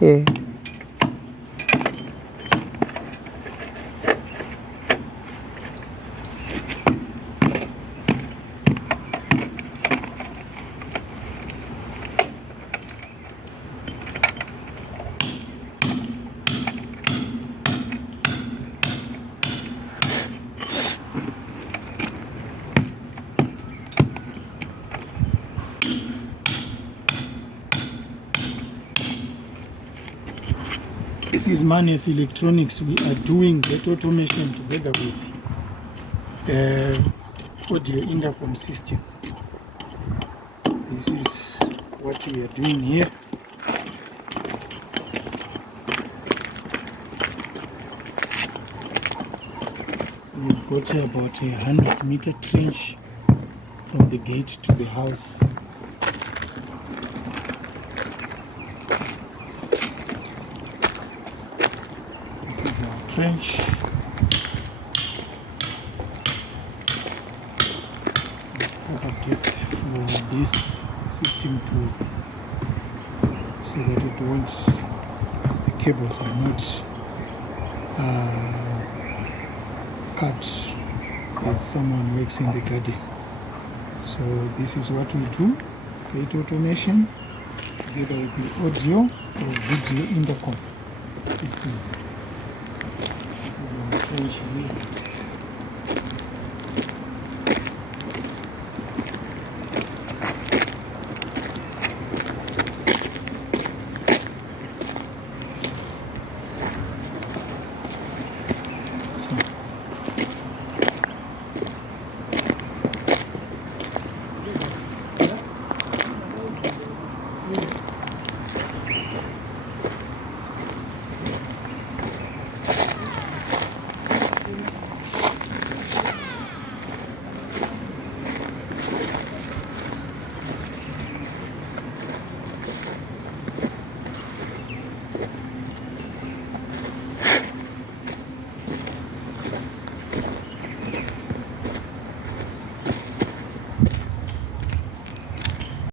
Yeah. This is Maness Electronics. We are doing that automation together with audio intercom systems. This is what we are doing here. We've got about a 100-meter trench from the gate to the house. This is our trench. Proper depth for this system so that it won't, the cables are not cut as someone works in the garden. So this is what we do, gate automation together with the audio or video intercom systems. This is our trench here.